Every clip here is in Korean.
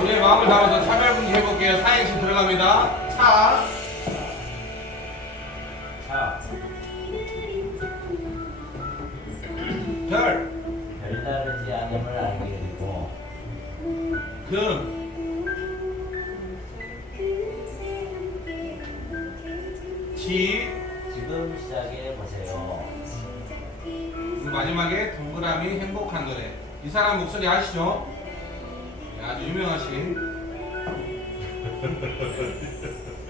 우리의 마음을 담아서 차별금지 해볼게요. 사행시 들어갑니다. 차. 별. 별다르지 않음을 알게 되고 금. 지. 지금 시작해 보세요. 그리고 마지막에 동그라미 행복한 노래. 이 사람 목소리 아시죠? 네, 아주 유명하신.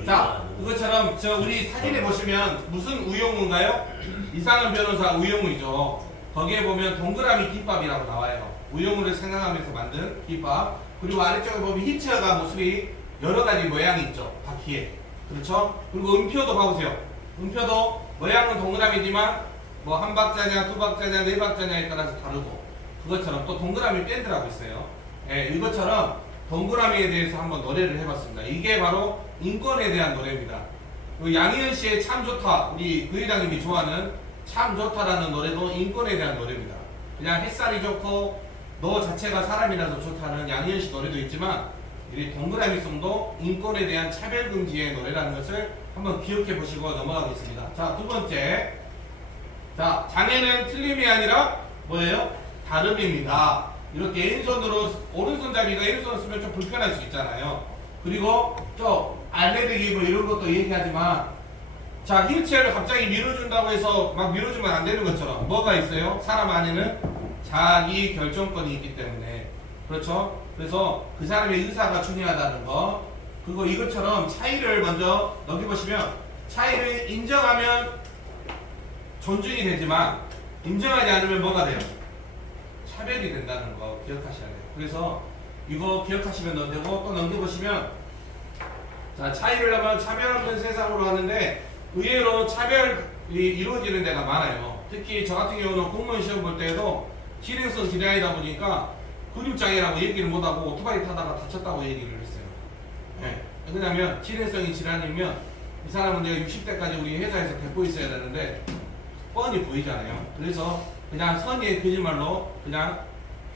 자, 그것처럼 우리 사진에 보시면 무슨 우영우인가요? 이상은 변호사 우영우이죠. 거기에 보면 동그라미 기법이라고 나와요. 우영우를 생각하면서 만든 기법. 그리고 아래쪽에 보면 히치어가 모습이 여러 가지 모양이 있죠. 바퀴에. 그렇죠? 그리고 음표도 봐보세요. 음표도 모양은 동그라미지만 뭐 한 박자냐, 두 박자냐, 네 박자냐에 따라서 다르고, 그것처럼 또 동그라미 밴드라고 있어요. 예, 이것처럼 동그라미에 대해서 한번 노래를 해봤습니다. 이게 바로 인권에 대한 노래입니다. 양희은 씨의 참 좋다, 우리 그 회장님이 좋아하는 참 좋다라는 노래도 인권에 대한 노래입니다. 그냥 햇살이 좋고 너 자체가 사람이라서 좋다는 양희은 씨 노래도 있지만, 이 동그라미송도 인권에 대한 차별금지의 노래라는 것을 한번 기억해 보시고 넘어가겠습니다. 자, 두 번째. 자, 장애는 틀림이 아니라 뭐예요? 다름입니다. 이렇게 왼손으로, 오른손잡이가 왼손을 쓰면 좀 불편할 수 있잖아요. 그리고 또 알레르기 뭐 이런 것도 얘기하지만, 자, 휠체어를 갑자기 밀어준다고 해서 막 밀어주면 안 되는 것처럼 뭐가 있어요? 사람 안에는 자기 결정권이 있기 때문에. 그렇죠? 그래서 그 사람의 의사가 중요하다는 거. 그리고 이것처럼 차이를 먼저 넘겨보시면, 차이를 인정하면 존중이 되지만 인정하지 않으면 뭐가 돼요? 차별이 된다는 거 기억하셔야 돼요. 그래서 이거 기억하시면 되고, 또 넘겨보시면, 자, 차이를 하면 차별 없는 세상으로 하는데 의외로 차별이 이루어지는 데가 많아요. 특히 저 같은 경우는 공무원 시험 볼 때에도 실행성 질환이다 보니까 근육장애라고 얘기를 못하고 오토바이 타다가 다쳤다고 얘기를 했어요. 네. 왜냐면 실행성이 질환이면 이 사람은 내가 60대까지 우리 회사에서 데리고 있어야 되는데 뻔히 보이잖아요. 그래서 그냥 선의의 거짓말로 그냥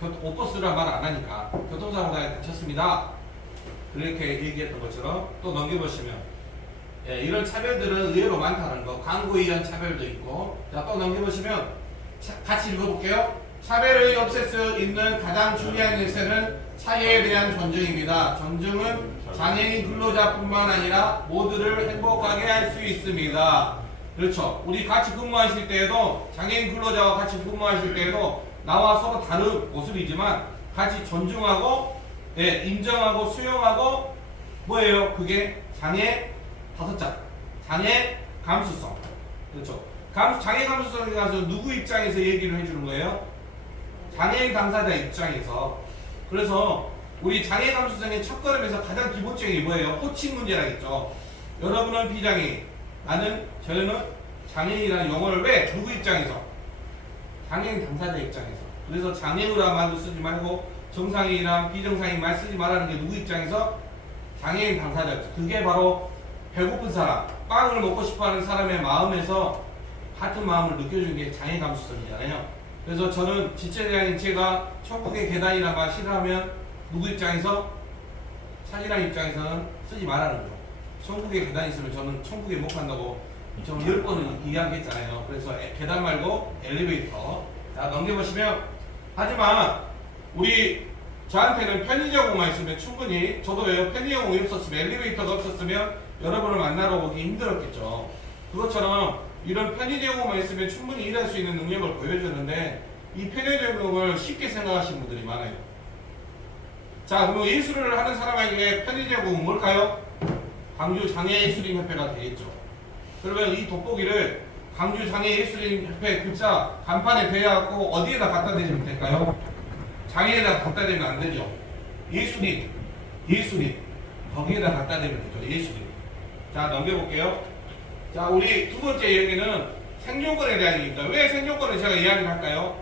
오버스라 말 안 하니까 교통사고가 다쳤습니다. 그렇게 얘기했던 것처럼. 또 넘겨보시면, 예, 이런 차별들은 의외로 많다는 거. 광고에 의한 차별도 있고. 자, 또 넘겨보시면 같이 읽어볼게요. 차별을 없앨 수 있는 가장 중요한 열쇠는 차이에 대한 존중입니다. 존중은 장애인 근로자뿐만 아니라 모두를 행복하게 할 수 있습니다. 그렇죠. 우리 같이 근무하실 때에도, 장애인 근로자와 같이 근무하실 때에도 나와 서로 다른 모습이지만 같이 존중하고, 예, 인정하고 수용하고, 뭐예요? 그게 장애 5자. 장애 감수성. 그렇죠. 장애 감수성에 가서 누구 입장에서 얘기를 해주는 거예요? 장애인 당사자 입장에서. 그래서 우리 장애 감수성의 첫걸음에서 가장 기본적인 게 뭐예요? 호칭 문제라겠죠. 여러분은 비장애인, 저는 장애인이라는 용어를 왜? 누구 입장에서? 장애인 당사자 입장에서. 그래서 장애우라는 말도 쓰지 말고 정상인이랑 비정상인 말 쓰지 말라는 게 누구 입장에서? 장애인 당사자. 그게 바로 배고픈 사람, 빵을 먹고 싶어하는 사람의 마음에서 같은 마음을 느껴주는 게 장애 감수성이잖아요. 그래서 저는 지체장애인체가 천국의 계단이란 말 싫어하면 누구 입장에서? 차지랑 입장에서는 쓰지 말라는 거죠. 천국의 계단이 있으면 저는 천국에 못 간다고 좀 10번을 이야기했잖아요. 그래서 계단 말고 엘리베이터. 자, 넘겨보시면, 하지만 저한테는 편의제공만 있으면 충분히, 저도 왜요? 편의제공이 없었으면, 엘리베이터가 없었으면 여러분을 만나러 오기 힘들었겠죠. 그것처럼 이런 편의제공만 있으면 충분히 일할 수 있는 능력을 보여주는데, 이 편의제공을 쉽게 생각하시는 분들이 많아요. 자, 그럼 예술을 하는 사람에게 편의제공은 뭘까요? 광주장애예술인협회가 되겠죠. 그러면 이 돋보기를 광주장애예술인협회 글자 간판에 대여하고 어디에다 갖다 대면 될까요? 장애에다 갖다 대면 안 되죠. 예술인 거기에다 갖다 대면 되죠. 예술인. 자, 넘겨볼게요. 자, 우리 두 번째 얘기는 생존권에 대한 얘기입니다. 왜 생존권을 제가 이야기를 할까요?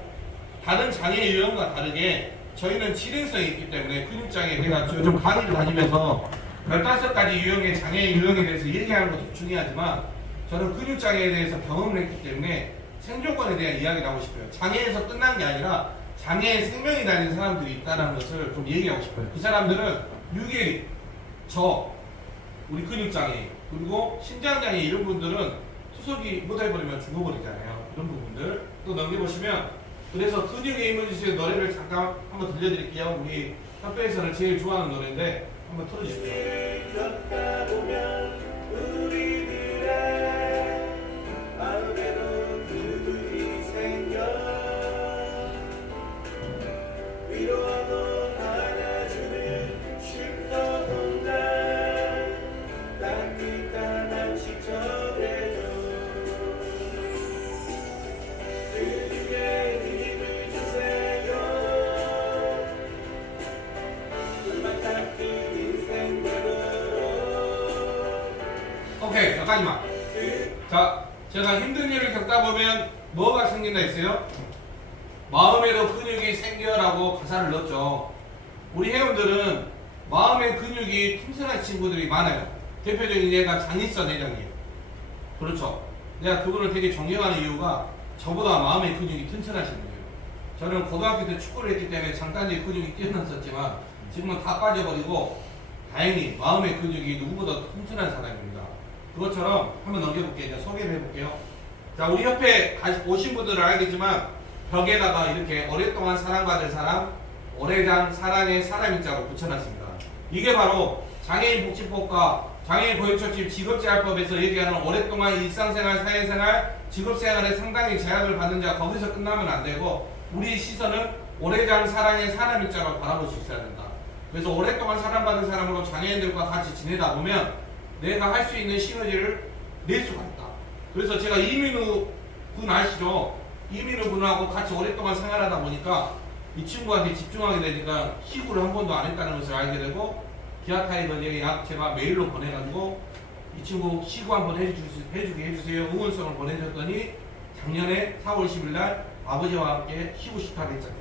다른 장애 유형과 다르게 저희는 질행성이 있기 때문에, 근육장애, 제가 요즘 강의를 다니면서 15가지 유형의 장애 유형에 대해서 얘기하는 것도 중요하지만, 저는 근육장애에 대해서 경험을 했기 때문에 생존권에 대한 이야기를 하고 싶어요. 장애에서 끝난 게 아니라 장애의 생명이 달린 사람들이 있다는 것을 좀 얘기하고 싶어요. 그 사람들은 유계리, 우리 근육장애, 그리고 신장장애 이런 분들은 투석이 못해버리면 죽어버리잖아요. 이런 부분들 또 넘겨보시면, 그래서 근육의 이물질의 노래를 잠깐 한번 들려드릴게요. 우리 협회에서는 제일 좋아하는 노래인데 한번 틀어주십시오. 걷다 보면 우리들의 마음에도 그들이 생겨 위로하고 안아주는 슈퍼 날 따뜻한 안식 전해줘 그들에게 힘을 주세요 불만 닦은 인생대로 오케이, 여기까지만. 자, 제가 힘든 일을 겪다 보면 뭐가 생긴다 했어요? 마음에도 근육이 생겨라고 가사를 넣었죠. 우리 회원들은 마음의 근육이 튼튼한 친구들이 많아요. 대표적인 예가 장인선 회장님. 그렇죠. 내가 그분을 되게 존경하는 이유가 저보다 마음의 근육이 튼튼하신 분이에요. 저는 고등학교 때 축구를 했기 때문에 잠깐의 근육이 뛰어났었지만 지금은 다 빠져버리고 다행히 마음의 근육이 누구보다 튼튼한 사람입니다. 그것처럼 한번 넘겨볼게요. 이제 소개를 해볼게요. 자, 우리 협회 오신 분들은 알겠지만 벽에다가 이렇게 오랫동안 사랑받을 사람, 오래장 사랑의 사람인자로 붙여놨습니다. 이게 바로 장애인 복지법과 장애인 고용처집 직업재활법에서 얘기하는 오랫동안 일상생활, 사회생활, 직업생활에 상당히 제약을 받는 자, 거기서 끝나면 안 되고 우리 시선은 오래장 사랑의 사람인자로 바라볼 수 있어야 된다. 그래서 오랫동안 사랑받은 사람으로 장애인들과 같이 지내다 보면 내가 할 수 있는 시너지를 낼 수가 있다. 그래서 제가 이민우 군 아시죠? 이민우 군하고 같이 오랫동안 생활하다 보니까 이 친구한테 집중하게 되니까 시구를 한 번도 안 했다는 것을 알게 되고 기아타이거에게 제가 메일로 보내가지고 이 친구 시구 한번 해주게 해주세요. 응원성을 보내줬더니 작년에 4월 10일 날 아버지와 함께 시구 식사를 했잖아요.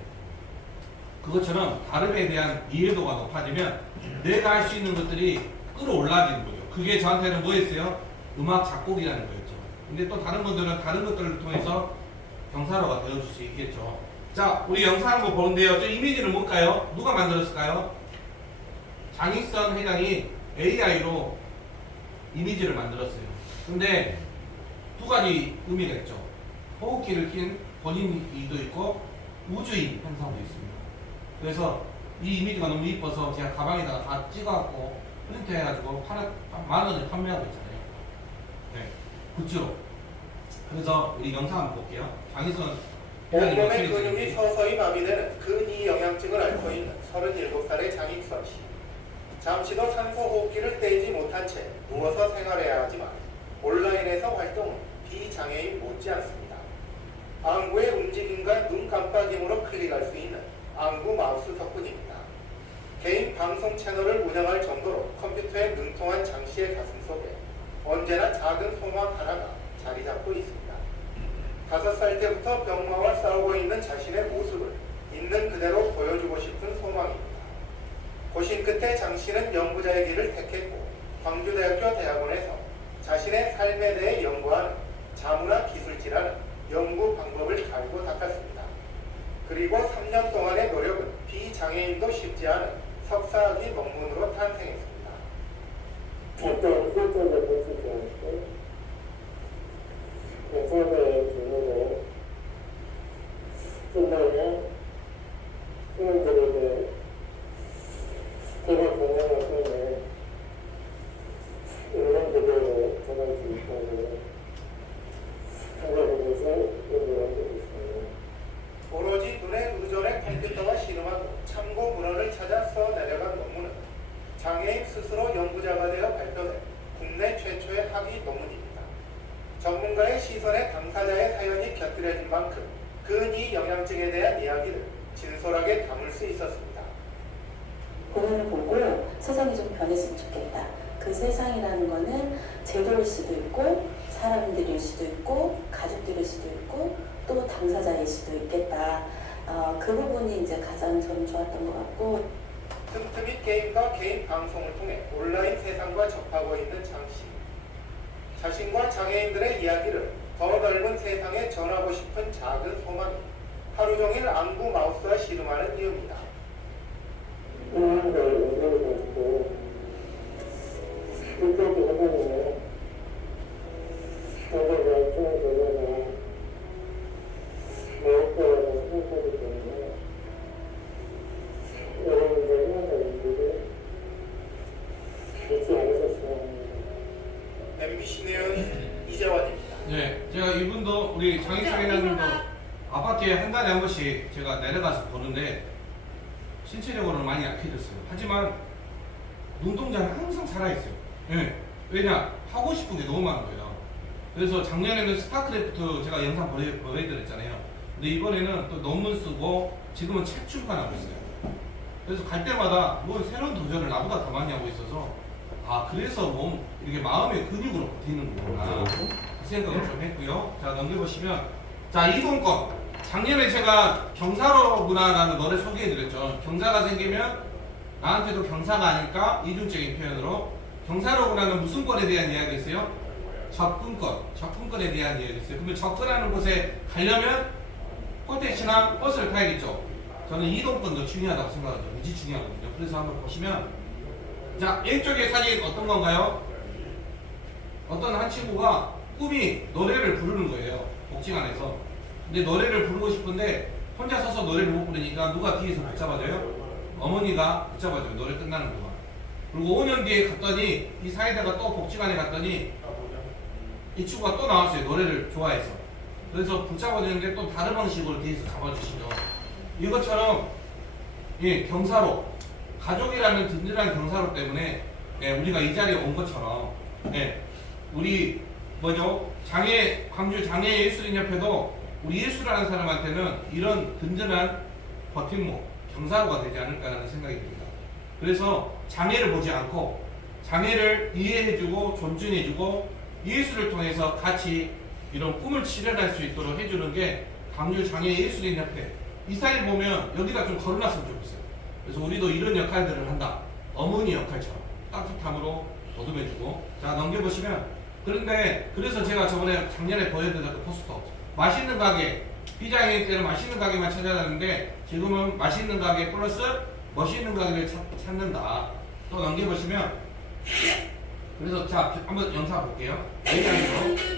그것처럼 다름에 대한 이해도가 높아지면 내가 할 수 있는 것들이 끌어올라지는 거죠. 그게 저한테는 뭐였어요? 음악 작곡이라는 거였죠. 근데 또 다른 분들은 다른 것들을 통해서 경사로가 되어줄 수 있겠죠. 자, 우리 영상 한번 보는데요. 저 이미지는 뭘까요? 누가 만들었을까요? 장익선 회장이 AI로 이미지를 만들었어요. 근데 두 가지 의미가 있죠. 호흡기를 낀 본인도 있고 우주인 현상도 있습니다. 그래서 이 이미지가 너무 이뻐서 제가 가방에다가 다 찍어갖고 프린트 해가지고 10,000원에 판매하고 있잖아요. 네, 굿즈로. 그래서 우리 영상 한번 볼게요. 장희선 온몸의 근육이 서서히 마비되는 근위 영양증을 앓고 있는 37살의 장익선 씨. 잠시도 산소 호흡기를 떼지 못한 채 누워서 생활해야 하지만 온라인에서 활동은 비장애인 못지않습니다. 안구의 움직임과 눈 깜빡임으로 클릭할 수 있는 안구 마우스 덕분입니다. 개인 방송 채널을 운영할 정도로 컴퓨터에 능통한 장 씨의 가슴 속에 언제나 작은 소망 하나가 자리 잡고 있습니다. 5살 때부터 병마와 싸우고 있는 자신의 모습을 있는 그대로 보여주고 싶은 소망입니다. 고심 끝에 장 씨는 연구자의 길을 택했고 광주대학교 대학원에서 자신의 삶에 대해 연구하는 자문화 기술지라는 연구 방법을 갈고 닦았습니다. 그리고 3년 동안의 노력은 비장애인도 쉽지 않은 석사학위 논문으로 탄생했습니다. 어떤 실전을 보시지 않고 삶의 기능을 끝나면 시민들에게 대박 영향을 주는 이런 그대로 전할 수 있다고 생각하면서 연구하고 있습니다. 오로지 눈에 의존해 컴퓨터와 씨름하고 참고 문헌을 찾아 써내려간 논문은 장애인 스스로 연구자가 되어 발표된 국내 최초의 학위 논문입니다. 전문가의 시선에 당사자의 사연이 곁들여진 만큼 근위 영양증에 대한 이야기를 진솔하게 담을 수 있었습니다. 공연을 보고 세상이 좀 변했으면 좋겠다. 그 세상이라는 거는 제도일 수도 있고 사람들일 수도 있고 가족들일 수도 있고 또 당사자일 수도 있겠다. 그 부분이 이제 가장 저는 좋았던 것 같고 틈틈이 게임과 개인 방송을 통해 온라인 세상과 접하고 있는 장씨. 자신과 장애인들의 이야기를 더 넓은 세상에 전하고 싶은 작은 소망이 하루 종일 안구 마우스와 씨름하는 이유입니다. 국민들 의료를 있고 그렇게 하다니 내가 열정을 내려가 먹을 거라고 생각하기 때문에 여러분들 회원들이 잊지 않으셨으면 합니다. MBC 내은 이재원입니다. 네, 제가 이분도 우리 장익성 회장님도 아파트에 한 달에 한 번씩 제가 내려가서 보는데 신체적으로는 많이 약해졌어요. 하지만 눈동자는 항상 살아있어요. 네. 왜냐? 하고 싶은 게 너무 많은 거예요. 그래서 작년에는 스타크래프트 제가 영상 보여드렸잖아요. 근데 이번에는 또 논문 쓰고 지금은 책 출판하고 있어요. 그래서 갈 때마다 뭐 새로운 도전을 나보다 더 많이 하고 있어서 아 그래서 몸 이렇게 마음의 근육으로 버티는 거구나 그 생각을 좀 했고요. 자 넘겨보시면 자 이동권 작년에 제가 경사로 문화라는 노래 소개해드렸죠. 경사가 생기면 나한테도 경사가 아닐까 이중적인 표현으로 경사로 문화는 무슨 권에 대한 이야기였어요? 접근권에 대한 이야기였어요. 그러면 접근하는 곳에 가려면 콜택시나 버스를 타야겠죠. 저는 이동권도 중요하다고 생각하죠. 무지 중요하거든요. 그래서 한번 보시면 자 왼쪽의 사진 어떤 건가요? 어떤 한 친구가 꿈이 노래를 부르는 거예요. 복지관에서. 근데 노래를 부르고 싶은데 혼자 서서 노래를 못 부르니까 누가 뒤에서 붙잡아줘요? 어머니가 붙잡아줘요. 노래 끝나는 동안. 그리고 5년 뒤에 갔더니 이 사회자가 또 복지관에 갔더니 이 친구가 또 나왔어요. 노래를 좋아해서. 그래서 붙잡아주는데 또 다른 방식으로 뒤에서 잡아주시죠. 이것처럼 예, 경사로 가족이라는 든든한 경사로 때문에 예, 우리가 이 자리에 온 것처럼 예, 우리 뭐죠? 광주 장애예술인협회도 우리 예술하는 사람한테는 이런 든든한 버팀목, 경사로가 되지 않을까라는 생각이 듭니다. 그래서 장애를 보지 않고 장애를 이해해주고 존중해주고 예술을 통해서 같이 이런 꿈을 실현할 수 있도록 해주는 게 광주 장애예술인협회. 이 사진 보면 여기다 좀 걸어놨으면 좋겠어요. 그래서 우리도 이런 역할들을 한다. 어머니 역할처럼 따뜻함으로 보듬해주고. 자 넘겨보시면 그런데 그래서 제가 저번에 작년에 보여드렸던 포스터 맛있는 가게 비장애인 때는 맛있는 가게만 찾아다녔는데 지금은 맛있는 가게 플러스 멋있는 가게를 찾는다. 또 넘겨보시면 그래서 자 한번 영상 볼게요. 내장으로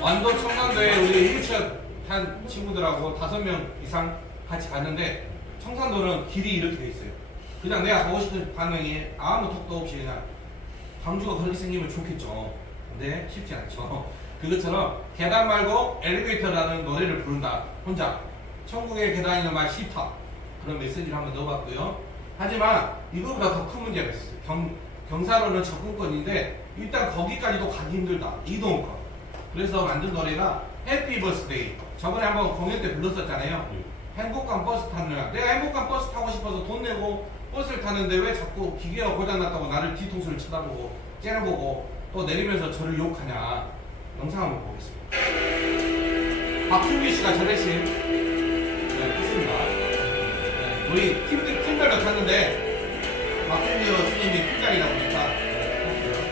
완도 청산도에 우리 힐체어 탄 친구들하고 5명 이상 같이 갔는데 청산도는 길이 이렇게 돼 있어요. 그냥 내가 가고 싶은 반응이 아무 턱도 없이 그냥 광주가 그렇게 생기면 좋겠죠. 근데 쉽지 않죠. 그것처럼 계단 말고 엘리베이터라는 노래를 부른다. 혼자 천국의 계단이는 말 싫다. 그런 메시지를 한번 넣어봤고요. 하지만 이거보다 더 큰 문제가 있어요. 경사로는 접근권인데 일단 거기까지도 가기 힘들다. 이동권. 그래서 만든 노래가 해피 버스데이. 저번에 한번 공연 때 불렀었잖아요. 행복한 버스 타느라. 내가 행복한 버스 타고 싶어서 돈 내고 버스를 타는데 왜 자꾸 기계가 고장났다고 나를 뒤통수를 쳐다보고 째려보고 또 내리면서 저를 욕하냐. 영상 한번 보겠습니다. 박준기 씨가 저 대신 했습니다. 우리 팀별로 탔는데 박준기 스님이 팀장이다 보니까 했어요.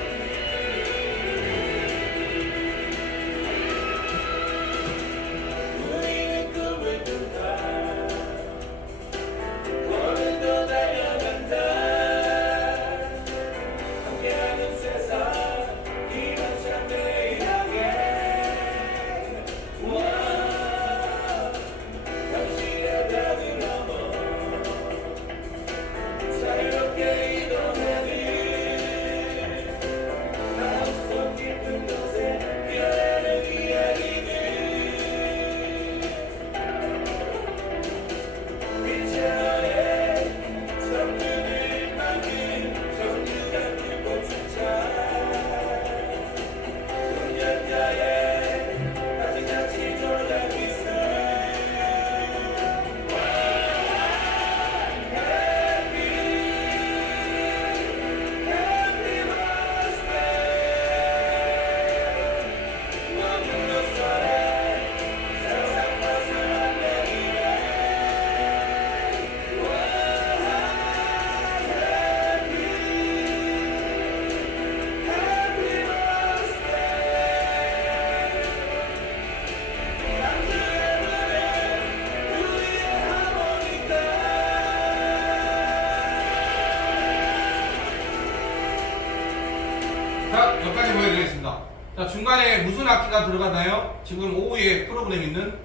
악기가 들어가나요? 지금 오후에 프로그램 있는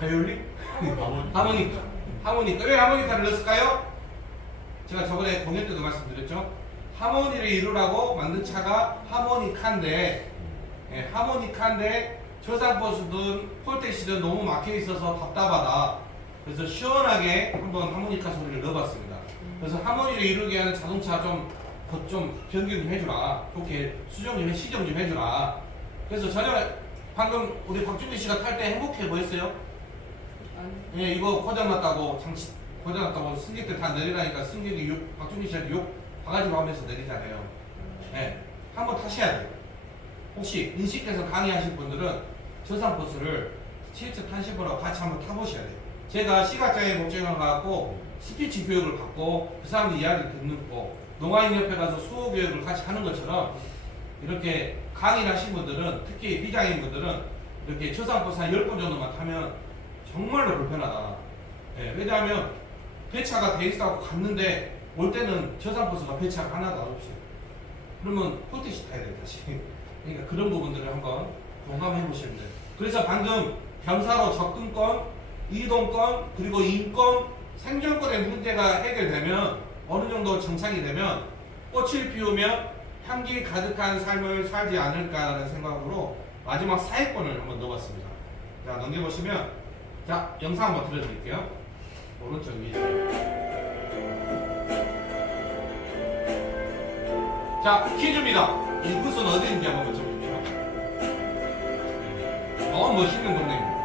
바이올린? 하모니카. 하모니카. 왜 하모니카를 넣었을까요? 제가 저번에 공연 때도 말씀드렸죠. 하모니를 이루라고 만든 차가 하모니카인데, 예, 하모니카인데 저상버스든 폴텍시든 너무 막혀 있어서 답답하다. 그래서 시원하게 한번 하모니카 소리를 넣어봤습니다. 그래서 하모니를 이루게 하는 자동차 좀 변경 좀 해주라. 그렇게 시정 좀 해주라. 그래서 전혀 방금 우리 박준기 씨가 탈 때 행복해 보였어요? 예, 이거 고장났다고 고장났다고 승객 때 다 내리라니까 승객이 박준기 씨한테 욕 바가지로 하면서 내리잖아요. 예, 한번 타셔야 돼요. 혹시 인식해서 강의하실 분들은 저상버스를 실제 타실 분하고 같이 한번 타보셔야 돼요. 제가 시각장애 복지관 가고 스피치 교육을 받고 그 사람들 이야기를 듣는 거, 농아인 옆에 가서 수호 교육을 같이 하는 것처럼 이렇게 강의를 하신 분들은, 특히 비장애인 분들은 이렇게 저상버스 한 10번 정도만 타면 정말로 불편하다. 예, 왜냐하면 배차가 돼 있어서 갔는데 올 때는 저상버스가 배차가 하나도 없어요. 그러면 폴텍시 타야 돼요, 다시. 그러니까 그런 부분들을 한번 공감해 보시면 돼요. 그래서 방금 경사로 접근권, 이동권, 그리고 인권, 생존권의 문제가 해결되면 어느 정도 정착이 되면 꽃을 피우며 향기 가득한 삶을 살지 않을까라는 생각으로 마지막 사회권을 한번 넣어봤습니다. 자, 넘겨보시면, 자, 영상 한번 들려드릴게요. 오른쪽 위에. 자, 퀴즈입니다. 이곳은 어디인지 한번 맞춰보십시오. 너무 멋있는 동네입니다.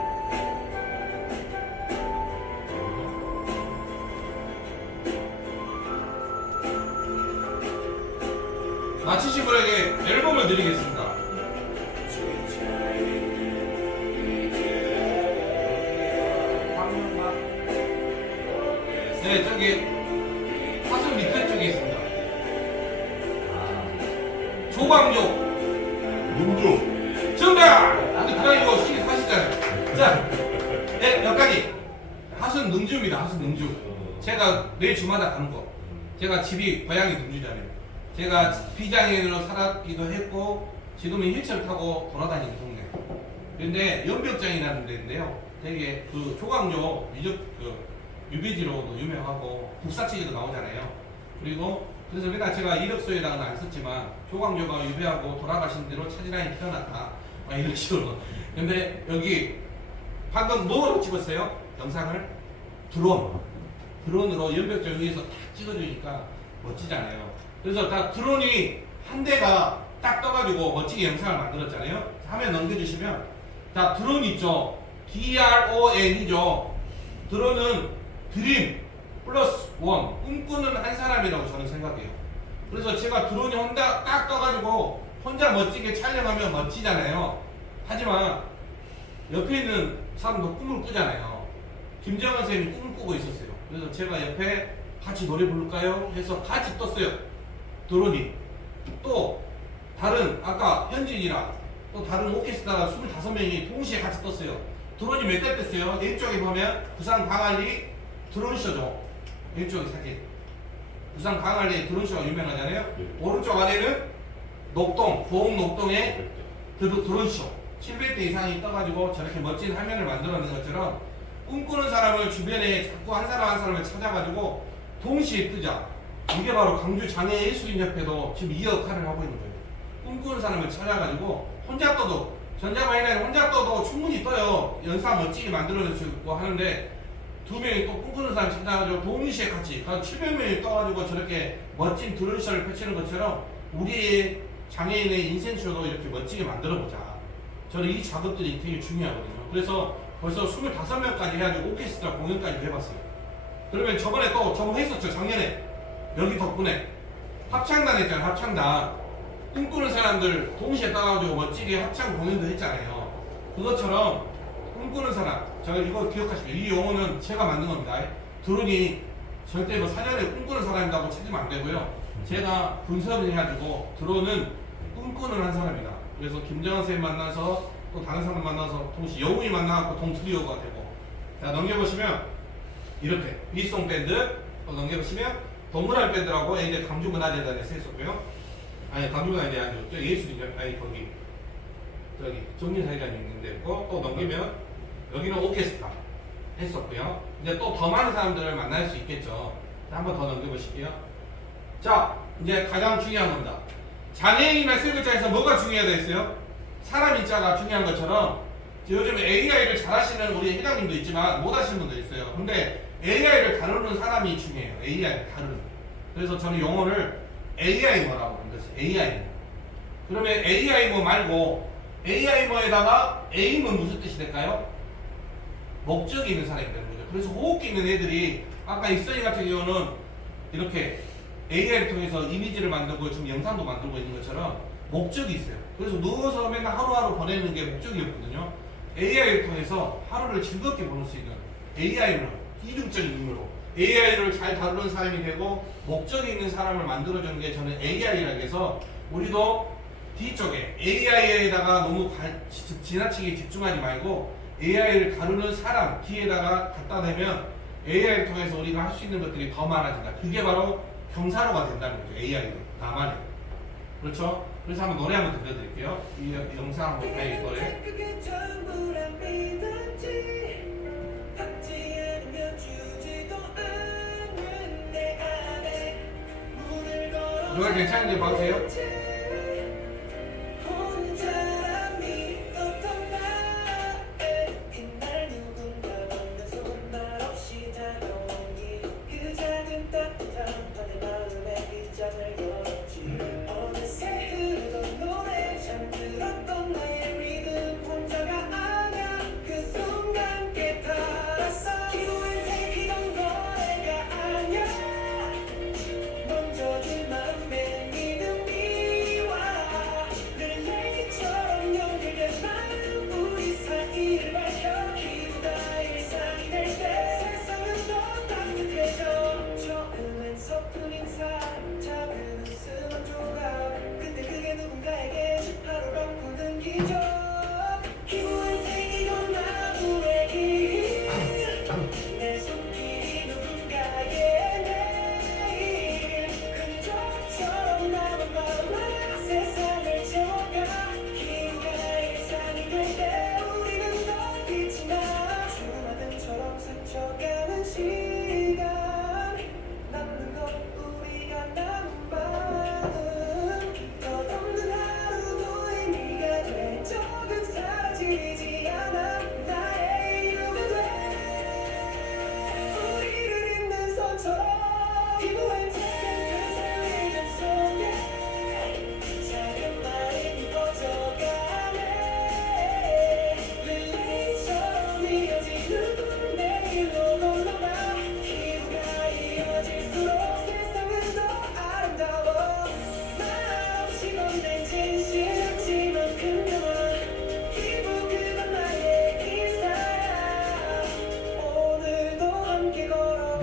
맞히신 분에게 앨범을 드리겠습니다. 네, 저기 화순 밑에 쪽에 있습니다. 조광조. 문조. 정답! 근데 그냥 이거 시기 사시잖아요. 자, 네, 여기까지. 하순 능주입니다. 하순 능주. 제가 매일 주마다 가는 거. 제가 집이 고향이 능주잖아요. 제가 비장애인으로 살았기도 했고 지금은 휠체어 타고 돌아다니는 동네. 근데 연벽장이라는 데인데요. 되게 그 조광조 유배지로도 유명하고 국사치기도 나오잖아요. 그리고 그래서 맨날 제가 이력서에다가는 안 썼지만 조광조가 유배하고 돌아가신 대로 차지라인이 태어났다. 막 이런 식으로. 근데 여기 방금 뭐로 찍었어요? 영상을? 드론으로 연벽장 위에서 딱 찍어주니까 멋지잖아요. 그래서 다 드론이 한 대가 딱 떠가지고 멋지게 영상을 만들었잖아요. 화면 넘겨주시면, 자, 드론 있죠? DRON이죠. 드론은 드림 플러스 원, 꿈꾸는 한 사람이라고 저는 생각해요. 그래서 제가 드론이 혼자 딱 떠가지고 혼자 멋지게 촬영하면 멋지잖아요. 하지만 옆에 있는 사람도 꿈을 꾸잖아요. 김정은 선생님이 꿈을 꾸고 있었어요. 그래서 제가 옆에 같이 노래 부를까요? 해서 같이 떴어요. 드론이. 또 다른 아까 현진이랑 또 다른 오케스트라 25명이 동시에 같이 떴어요. 드론이 몇 대 떴어요? 왼쪽에 보면 부산 광안리 드론쇼죠. 왼쪽에 사진. 부산 광안리 드론쇼가 유명하잖아요. 오른쪽 아래는 녹동, 보흥 녹동의 드론쇼. 700대 이상이 떠가지고 저렇게 멋진 화면을 만들어낸 것처럼 꿈꾸는 사람을 주변에 자꾸 한 사람 한 사람을 찾아가지고 동시에 뜨자. 이게 바로 광주 장애예술인협회도 지금 이 역할을 하고 있는 거예요. 꿈꾸는 사람을 찾아가지고 혼자 떠도, 전자마이너는 혼자 떠도 충분히 떠요. 연상 멋지게 만들어낼 수 있고 하는데 두 명이 또 꿈꾸는 사람 찾아가지고 동시에 같이 700명이 떠가지고 저렇게 멋진 드론쇼를 펼치는 것처럼 우리의 장애인의 인생쇼도 이렇게 멋지게 만들어보자. 저는 이 작업들이 되게 중요하거든요. 그래서 벌써 25명까지 해가지고 오케스트라 공연까지 해봤어요. 그러면 저번에 했었죠. 작년에. 여기 덕분에 합창단 했잖아요. 합창단. 꿈꾸는 사람들 동시에 따라가지고 멋지게 합창 공연도 했잖아요. 그것처럼 꿈꾸는 사람, 제가 이거 기억하시고, 이 용어는 제가 만든 겁니다. 드론이 절대 뭐 사전에 꿈꾸는 사람이라고 찾으면 안 되고요. 제가 분석을 해가지고 드론은 꿈꾸는 한 사람이다. 그래서 김정은 선생님 만나서 또 다른 사람 만나서 동시에 영웅이 만나고 동트리오가 되고. 자, 넘겨보시면 이렇게 미송 밴드 또 넘겨보시면 동그라미 밴드라고 이제 강주문화재단에서 했었고요. 아니 강주문화재단이 아니죠. 예술인요. 아니 거기 여기 정리사회관이 있는데 또 넘기면 여기는 오케스트라 했었고요. 이제 또 더 많은 사람들을 만날 수 있겠죠. 한 번 더 넘겨보실게요. 자, 이제 가장 중요한 겁니다. 장애인이나 세 글자에서 뭐가 중요하다 했어요? 사람 인자가 중요한 것처럼 요즘 AI를 잘 하시는 우리 회장님도 있지만 못 하시는 분도 있어요. 근데 AI를 다루는 사람이 중요해요. AI를 다루는. 그래서 저는 용어를 AI모라고 부르는 거죠. AI모. 그러면 AI모 말고 AI모에다가 A는 무슨 뜻이 될까요? 목적이 있는 사람이 되는 거죠. 그래서 호흡기 있는 애들이 아까 이선희 같은 경우는 이렇게 AI를 통해서 이미지를 만들고 지금 영상도 만들고 있는 것처럼 목적이 있어요. 그래서 누워서 맨날 하루하루 보내는 게 목적이었거든요. AI를 통해서 하루를 즐겁게 보낼 수 있는 AI로 이중적인 의미로 AI를 잘 다루는 사람이 되고 목적이 있는 사람을 만들어주는 게 저는 AI라고 해서 우리도 뒤쪽에 AI에다가 너무 지나치게 집중하지 말고 AI를 다루는 사람 뒤에다가 갖다 대면 AI를 통해서 우리가 할 수 있는 것들이 더 많아진다. 그게 바로 경사로가 된다는 거죠. AI로 나만이. 그렇죠? 그래서 한번 노래 한번 들려드릴게요. 이 영상 이 노래. 노래 괜찮은지 봐주세요.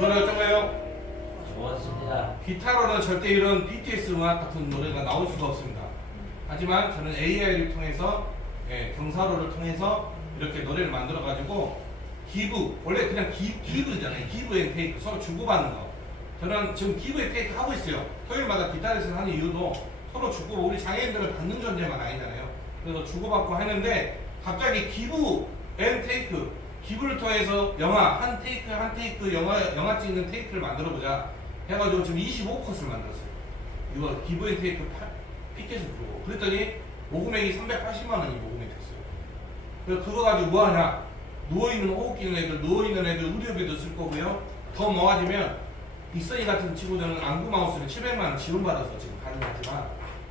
노래 어떤 거예요? 좋았습니다. 기타로는 절대 이런 BTS 음악 같은 노래가 나올 수가 없습니다. 하지만 저는 AI를 통해서 경사로를 통해서 이렇게 노래를 만들어 가지고 기부 원래 그냥 기부잖아요. 기부 앤 테이크 서로 주고받는 거. 저는 지금 기부 앤 테이크 하고 있어요. 토요일마다 기타 레슨 하는 이유도 서로 주고 우리 장애인들은 받는 존재만 아니잖아요. 그래서 주고받고 하는데 갑자기 기부 앤 테이크 기부를 통해서 영화 한 테이크 영화 찍는 테이크를 만들어 보자 해가지고 지금 25코스를 만들었어요. 이거 기부 앤 테이크 피켓을 주고 그랬더니 모금액이 380만 원이 모금이 됐어요. 그래서 그거 가지고 뭐 하냐? 누워있는 호흡기 있는 애들, 누워있는 애들 의료비도 쓸 거고요. 더 모아지면 이선희 같은 친구들은 안구 마우스를 700만 원 지원받아서 지금 가능하지만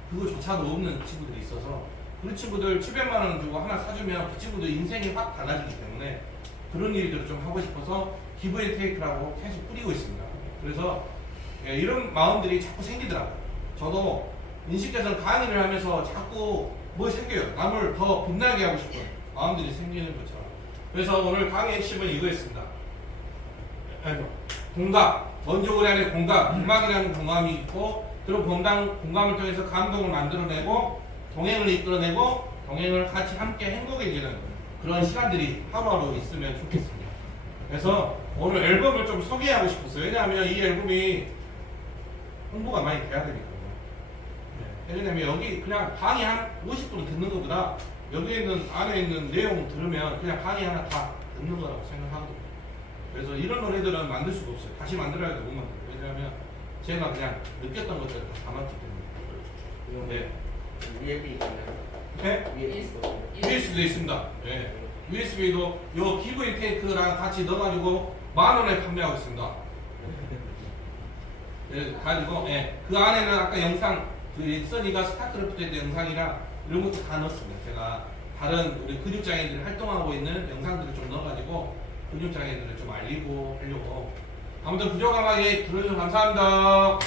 그거조차도 없는 친구들이 있어서 그런 친구들 700만 원 주고 하나 사주면 그 친구들 인생이 확 달라지기 때문에 그런 일들을 좀 하고 싶어서 기브 앤 테이크라고 계속 뿌리고 있습니다. 그래서 이런 마음들이 자꾸 생기더라고요. 저도 인식개선 강의를 하면서 자꾸 뭐 생겨요. 남을 더 빛나게 하고 싶은 마음들이 생기는 것처럼. 그래서 오늘 강의 핵심은 이거였습니다. 공감. 먼저 우리 안에 공감, 음악이라는 공감이 있고 그리고 공감을 통해서 감동을 만들어내고 동행을 이끌어내고 동행을 같이 함께 행복해지는 그런 시간들이 하루하루 있으면 좋겠습니다. 그래서 오늘 앨범을 좀 소개하고 싶었어요. 왜냐하면 이 앨범이 홍보가 많이 돼야 되니까요. 왜냐면 여기 그냥 강의 한 50분 듣는 것보다 여기에 있는 안에 있는 내용 들으면 그냥 강의 하나 다 듣는 거라고 생각하고 그래서 이런 노래들은 만들 수가 없어요. 다시 만들어야 되고 못 만들어요. 왜냐하면 제가 그냥 느꼈던 것들을 다 담았기 때문에. 네. 위에도 있잖아요. 네? 위에도 있고. USB도 있습니다. 네. USB도 요 기브 인테이크랑 같이 넣어가지고 10,000원에 판매하고 있습니다. 네, 가지고 그 안에는 아까 영상 그 써니가 스타크래프트 때 영상이랑 이런 것도 다 넣었습니다. 제가 다른 우리 근육장애인들이 활동하고 있는 영상들을 좀 넣어가지고 근육장애인들을 좀 알리고 하려고. 아무튼 부족함하게 들어주셔서 감사합니다.